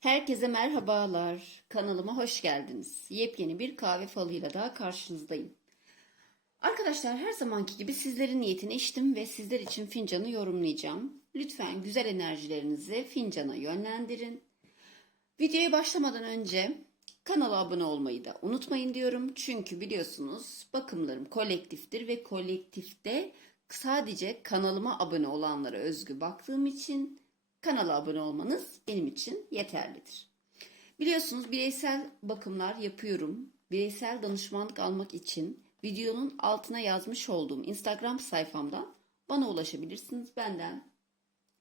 Herkese merhabalar. Kanalıma hoş geldiniz. Yepyeni bir kahve falıyla daha karşınızdayım. Arkadaşlar her zamanki gibi sizlerin niyetini içtim ve sizler için fincanı yorumlayacağım. Lütfen güzel enerjilerinizi fincana yönlendirin. Videoya başlamadan önce kanala abone olmayı da unutmayın diyorum. Çünkü biliyorsunuz bakımlarım kolektiftir ve kolektifte sadece kanalıma abone olanlara özgü baktığım için kanala abone olmanız benim için yeterlidir. Biliyorsunuz bireysel bakımlar yapıyorum. Bireysel danışmanlık almak için videonun altına yazmış olduğum Instagram sayfamdan bana ulaşabilirsiniz. Benden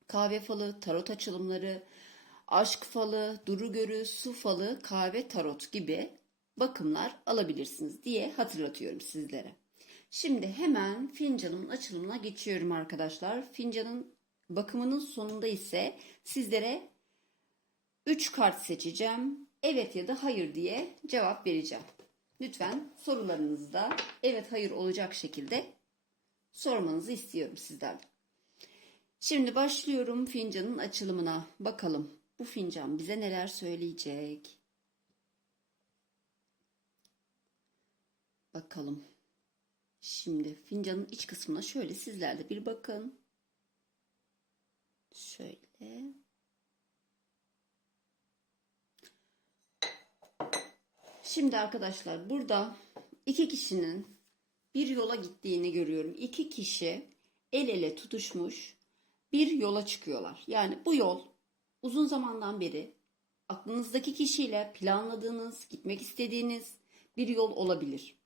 kahve falı, tarot açılımları, aşk falı, duru görü, su falı, kahve tarot gibi bakımlar alabilirsiniz diye hatırlatıyorum sizlere. Şimdi hemen fincanımın açılımına geçiyorum arkadaşlar. Fincanın bakımının sonunda ise sizlere 3 kart seçeceğim. Evet ya da hayır diye cevap vereceğim. Lütfen sorularınızı da evet hayır olacak şekilde sormanızı istiyorum sizden. Şimdi başlıyorum fincanın açılımına. Bakalım bu fincan bize neler söyleyecek? Bakalım. Şimdi fincanın iç kısmına şöyle sizler de bir bakın. Şöyle. Şimdi arkadaşlar burada iki kişinin bir yola gittiğini görüyorum. İki kişi el ele tutuşmuş bir yola çıkıyorlar. Yani bu yol uzun zamandan beri aklınızdaki kişiyle planladığınız, gitmek istediğiniz bir yol olabilir.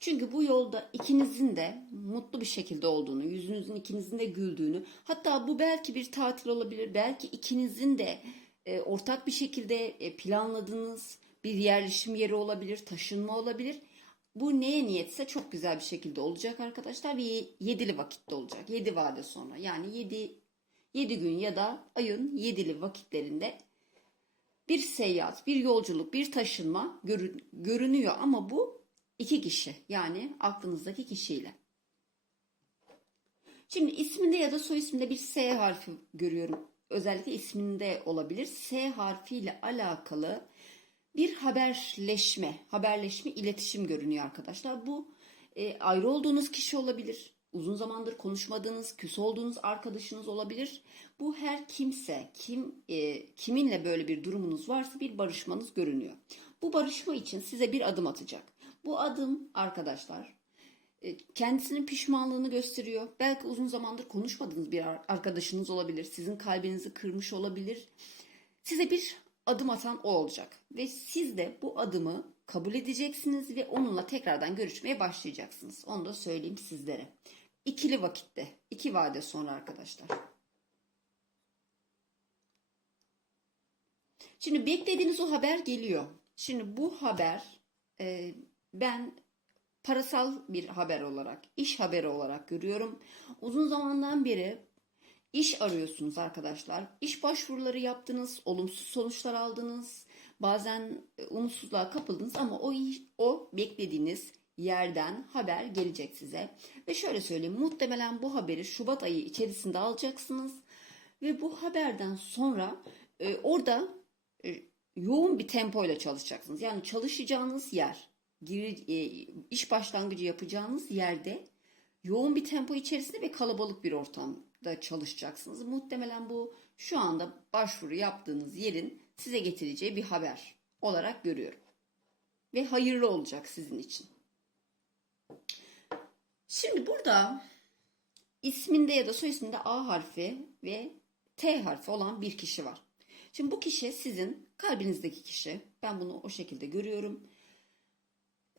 Çünkü bu yolda ikinizin de mutlu bir şekilde olduğunu, yüzünüzün ikinizin de güldüğünü, hatta bu belki bir tatil olabilir, belki ikinizin de e, ortak bir şekilde e, planladığınız bir yerleşim yeri olabilir, taşınma olabilir. Bu neye niyetse çok güzel bir şekilde olacak arkadaşlar ve yedili vakitte olacak. Yedi vade sonra yani yedi, yedi gün ya da ayın yedili vakitlerinde bir seyahat, bir yolculuk, bir taşınma görün, görünüyor ama bu iki kişi yani aklınızdaki kişiyle. Şimdi isminde ya da soy isminde bir S harfi görüyorum. Özellikle isminde olabilir. S harfiyle alakalı bir haberleşme, haberleşme, iletişim görünüyor arkadaşlar. Bu e, ayrı olduğunuz kişi olabilir. Uzun zamandır konuşmadığınız, küs olduğunuz arkadaşınız olabilir. Bu her kimse, kim e, kiminle böyle bir durumunuz varsa bir barışmanız görünüyor. Bu barışma için size bir adım atacak. Bu adım arkadaşlar e, kendisinin pişmanlığını gösteriyor. Belki uzun zamandır konuşmadığınız bir arkadaşınız olabilir. Sizin kalbinizi kırmış olabilir. Size bir adım atan o olacak. Ve siz de bu adımı kabul edeceksiniz ve onunla tekrardan görüşmeye başlayacaksınız. Onu da söyleyeyim sizlere. İkili vakitte, iki vade sonra arkadaşlar. Şimdi beklediğiniz o haber geliyor. Şimdi bu haber e, ben parasal bir haber olarak, iş haberi olarak görüyorum. Uzun zamandan beri iş arıyorsunuz arkadaşlar. İş başvuruları yaptınız, olumsuz sonuçlar aldınız. Bazen e, umutsuzluğa kapıldınız ama o o beklediğiniz yerden haber gelecek size. Ve şöyle söyleyeyim, muhtemelen bu haberi Şubat ayı içerisinde alacaksınız. Ve bu haberden sonra e, orada e, yoğun bir tempoyla çalışacaksınız. Yani çalışacağınız yer, iş başlangıcı yapacağınız yerde yoğun bir tempo içerisinde ve kalabalık bir ortamda çalışacaksınız. Muhtemelen bu şu anda başvuru yaptığınız yerin size getireceği bir haber olarak görüyorum. Ve hayırlı olacak sizin için. Şimdi burada isminde ya da soy isminde A harfi ve T harfi olan bir kişi var. Şimdi bu kişi sizin kalbinizdeki kişi. Ben bunu o şekilde görüyorum.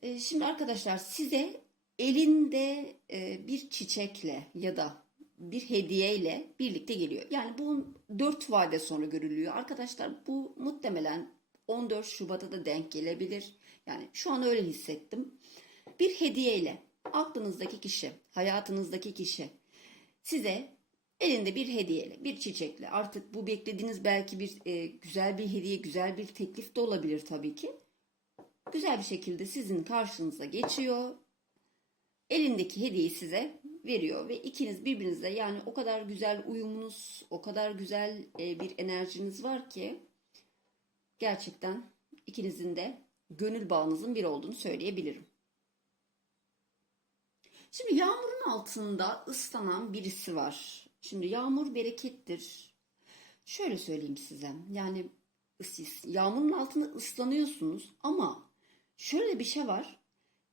Ee, şimdi arkadaşlar size elinde e, bir çiçekle ya da bir hediyeyle birlikte geliyor. Yani bu 4 vade sonra görülüyor. Arkadaşlar bu muhtemelen 14 Şubat'a da denk gelebilir. Yani şu an öyle hissettim. Bir hediyeyle aklınızdaki kişi, hayatınızdaki kişi size elinde bir hediyeyle, bir çiçekle artık bu beklediğiniz belki bir e, güzel bir hediye, güzel bir teklif de olabilir tabii ki. Güzel bir şekilde sizin karşınıza geçiyor. Elindeki hediyeyi size veriyor ve ikiniz birbirinizle yani o kadar güzel uyumunuz, o kadar güzel e, bir enerjiniz var ki gerçekten ikinizin de gönül bağınızın bir olduğunu söyleyebilirim. Şimdi yağmurun altında ıslanan birisi var. Şimdi yağmur berekettir. Şöyle söyleyeyim size. Yani siz yağmurun altında ıslanıyorsunuz ama şöyle bir şey var.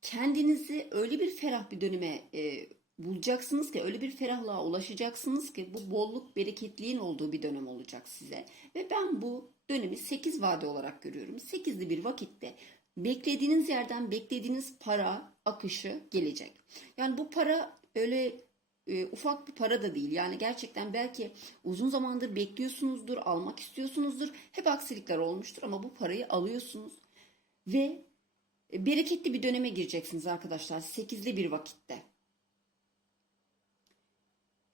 Kendinizi öyle bir ferah bir döneme e, bulacaksınız ki öyle bir ferahlığa ulaşacaksınız ki bu bolluk bereketliğin olduğu bir dönem olacak size. Ve ben bu dönemi 8 vade olarak görüyorum. 8'li bir vakitte beklediğiniz yerden beklediğiniz para akışı gelecek. Yani bu para öyle e, ufak bir para da değil. Yani gerçekten belki uzun zamandır bekliyorsunuzdur, almak istiyorsunuzdur. Hep aksilikler olmuştur ama bu parayı alıyorsunuz ve bereketli bir döneme gireceksiniz arkadaşlar. 8'li bir vakitte.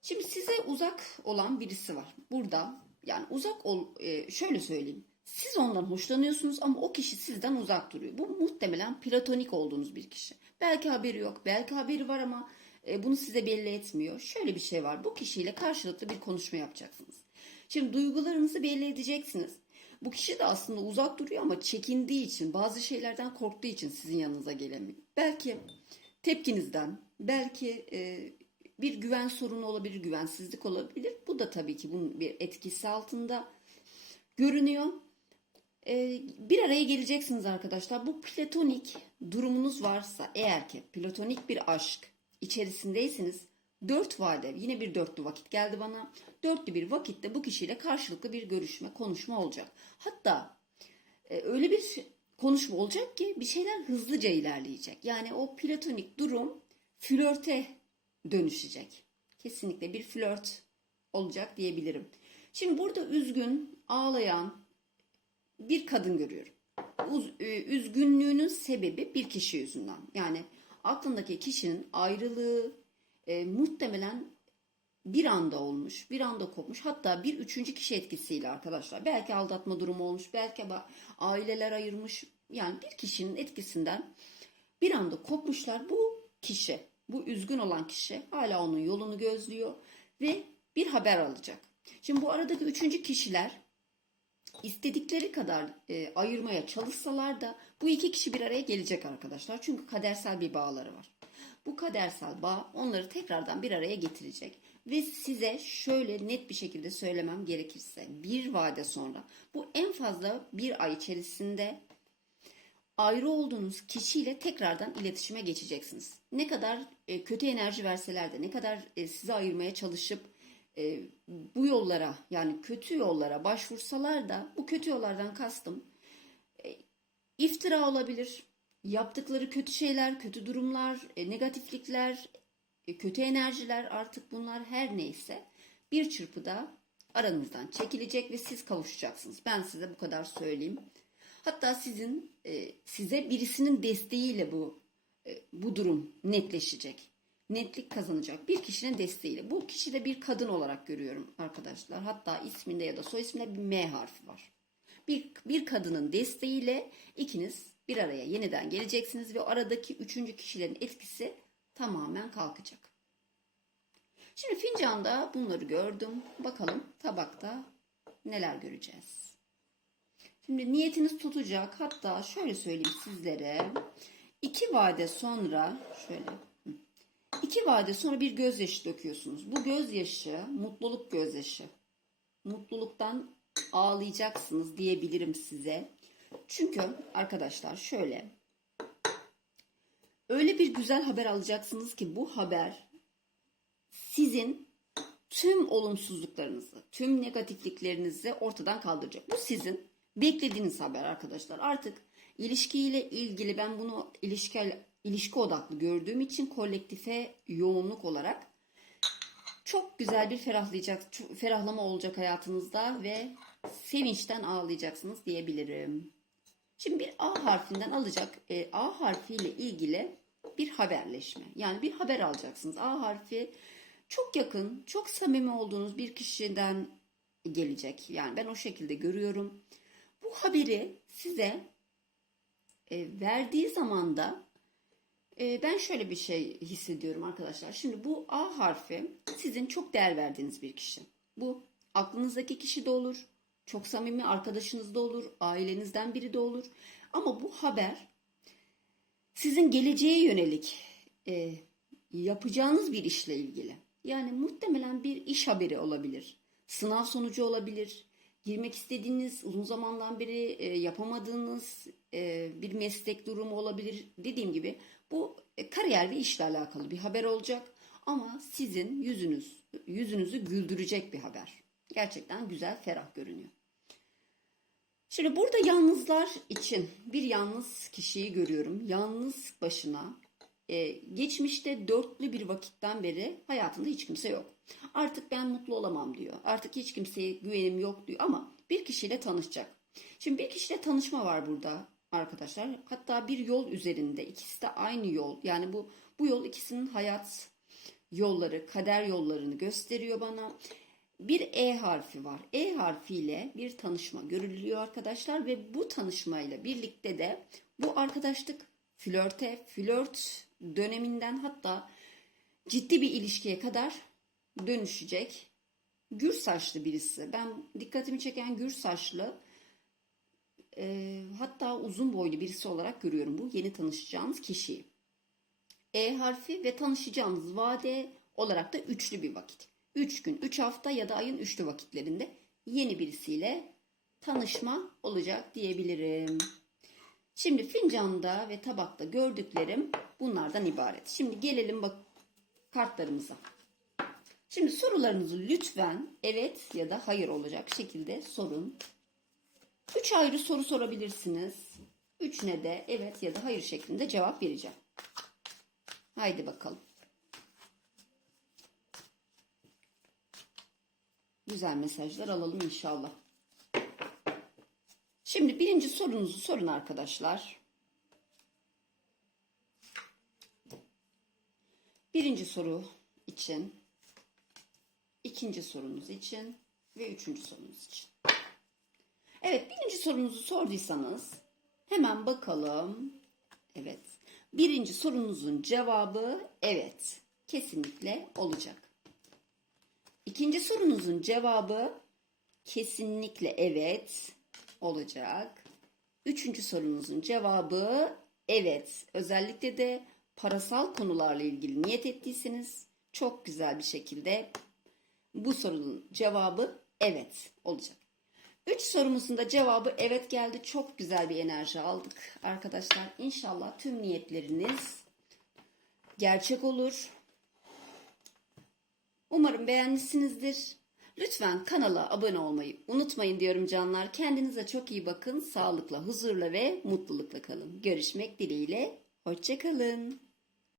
Şimdi size uzak olan birisi var. Burada yani uzak ol e, şöyle söyleyeyim. Siz ondan hoşlanıyorsunuz ama o kişi sizden uzak duruyor. Bu muhtemelen platonik olduğunuz bir kişi. Belki haberi yok, belki haberi var ama e, bunu size belli etmiyor. Şöyle bir şey var. Bu kişiyle karşılıklı bir konuşma yapacaksınız. Şimdi duygularınızı belli edeceksiniz. Bu kişi de aslında uzak duruyor ama çekindiği için, bazı şeylerden korktuğu için sizin yanınıza gelemiyor. Belki tepkinizden, belki e, bir güven sorunu olabilir, güvensizlik olabilir. Bu da tabii ki bunun bir etkisi altında görünüyor. Ee, bir araya geleceksiniz arkadaşlar. Bu platonik durumunuz varsa eğer ki platonik bir aşk içerisindeyseniz dört vade yine bir dörtlü vakit geldi bana. Dörtlü bir vakitte bu kişiyle karşılıklı bir görüşme, konuşma olacak. Hatta e, öyle bir konuşma olacak ki bir şeyler hızlıca ilerleyecek. Yani o platonik durum flörte dönüşecek. Kesinlikle bir flört olacak diyebilirim. Şimdi burada üzgün, ağlayan bir kadın görüyorum. Uz, e, üzgünlüğünün sebebi bir kişi yüzünden. Yani aklındaki kişinin ayrılığı e, muhtemelen bir anda olmuş, bir anda kopmuş. Hatta bir üçüncü kişi etkisiyle arkadaşlar. Belki aldatma durumu olmuş, belki aileler ayırmış. Yani bir kişinin etkisinden bir anda kopmuşlar. Bu kişi, bu üzgün olan kişi hala onun yolunu gözlüyor ve bir haber alacak. Şimdi bu aradaki üçüncü kişiler istedikleri kadar e, ayırmaya çalışsalar da bu iki kişi bir araya gelecek arkadaşlar. Çünkü kadersel bir bağları var. Bu kadersel bağ onları tekrardan bir araya getirecek. Ve size şöyle net bir şekilde söylemem gerekirse bir vade sonra bu en fazla bir ay içerisinde ayrı olduğunuz kişiyle tekrardan iletişime geçeceksiniz. Ne kadar e, kötü enerji verseler de ne kadar e, sizi ayırmaya çalışıp e, bu yollara yani kötü yollara başvursalar da bu kötü yollardan kastım e, iftira olabilir. Yaptıkları kötü şeyler, kötü durumlar, negatiflikler, kötü enerjiler artık bunlar her neyse bir çırpıda aranızdan çekilecek ve siz kavuşacaksınız. Ben size bu kadar söyleyeyim. Hatta sizin e, size birisinin desteğiyle bu e, bu durum netleşecek netlik kazanacak bir kişinin desteğiyle. Bu kişi de bir kadın olarak görüyorum arkadaşlar. Hatta isminde ya da soy isminde bir M harfi var. Bir, bir kadının desteğiyle ikiniz bir araya yeniden geleceksiniz ve aradaki üçüncü kişilerin etkisi tamamen kalkacak. Şimdi fincanda bunları gördüm. Bakalım tabakta neler göreceğiz. Şimdi niyetiniz tutacak. Hatta şöyle söyleyeyim sizlere. iki vade sonra şöyle İki vade sonra bir gözyaşı döküyorsunuz. Bu gözyaşı mutluluk gözyaşı. Mutluluktan ağlayacaksınız diyebilirim size. Çünkü arkadaşlar şöyle öyle bir güzel haber alacaksınız ki bu haber sizin tüm olumsuzluklarınızı, tüm negatifliklerinizi ortadan kaldıracak. Bu sizin beklediğiniz haber arkadaşlar. Artık ilişkiyle ilgili ben bunu ilişki ilişki odaklı gördüğüm için kolektife yoğunluk olarak çok güzel bir ferahlayacak, ferahlama olacak hayatınızda ve sevinçten ağlayacaksınız diyebilirim. Şimdi bir A harfinden alacak, e, A harfiyle ilgili bir haberleşme. Yani bir haber alacaksınız. A harfi çok yakın, çok samimi olduğunuz bir kişiden gelecek. Yani ben o şekilde görüyorum. Bu haberi size e, verdiği zaman da e, ben şöyle bir şey hissediyorum arkadaşlar. Şimdi bu A harfi sizin çok değer verdiğiniz bir kişi. Bu aklınızdaki kişi de olur, Çok samimi arkadaşınız da olur, ailenizden biri de olur. Ama bu haber sizin geleceğe yönelik e, yapacağınız bir işle ilgili. Yani muhtemelen bir iş haberi olabilir. Sınav sonucu olabilir. Girmek istediğiniz, uzun zamandan beri e, yapamadığınız e, bir meslek durumu olabilir. Dediğim gibi bu e, kariyer ve işle alakalı bir haber olacak. Ama sizin yüzünüz, yüzünüzü güldürecek bir haber. Gerçekten güzel, ferah görünüyor. Şimdi burada yalnızlar için bir yalnız kişiyi görüyorum. Yalnız başına e, geçmişte dörtlü bir vakitten beri hayatında hiç kimse yok. Artık ben mutlu olamam diyor. Artık hiç kimseye güvenim yok diyor ama bir kişiyle tanışacak. Şimdi bir kişiyle tanışma var burada arkadaşlar. Hatta bir yol üzerinde ikisi de aynı yol. Yani bu bu yol ikisinin hayat yolları, kader yollarını gösteriyor bana. Bir E harfi var. E harfiyle bir tanışma görülüyor arkadaşlar ve bu tanışmayla birlikte de bu arkadaşlık flörte, flört döneminden hatta ciddi bir ilişkiye kadar dönüşecek. Gür saçlı birisi. Ben dikkatimi çeken gür saçlı e, hatta uzun boylu birisi olarak görüyorum bu yeni tanışacağınız kişiyi. E harfi ve tanışacağınız vade olarak da üçlü bir vakit. 3 gün, 3 hafta ya da ayın üçlü vakitlerinde yeni birisiyle tanışma olacak diyebilirim. Şimdi fincanda ve tabakta gördüklerim bunlardan ibaret. Şimdi gelelim bak kartlarımıza. Şimdi sorularınızı lütfen evet ya da hayır olacak şekilde sorun. Üç ayrı soru sorabilirsiniz. Üçüne de evet ya da hayır şeklinde cevap vereceğim. Haydi bakalım. Güzel mesajlar alalım inşallah. Şimdi birinci sorunuzu sorun arkadaşlar. Birinci soru için, ikinci sorunuz için ve üçüncü sorunuz için. Evet, birinci sorunuzu sorduysanız hemen bakalım. Evet. Birinci sorunuzun cevabı evet. Kesinlikle olacak. İkinci sorunuzun cevabı kesinlikle evet olacak. Üçüncü sorunuzun cevabı evet. Özellikle de parasal konularla ilgili niyet ettiyseniz çok güzel bir şekilde bu sorunun cevabı evet olacak. Üç sorumuzun da cevabı evet geldi. Çok güzel bir enerji aldık arkadaşlar. İnşallah tüm niyetleriniz gerçek olur. Umarım beğenmişsinizdir. Lütfen kanala abone olmayı unutmayın diyorum canlar. Kendinize çok iyi bakın. Sağlıkla, huzurla ve mutlulukla kalın. Görüşmek dileğiyle. Hoşçakalın.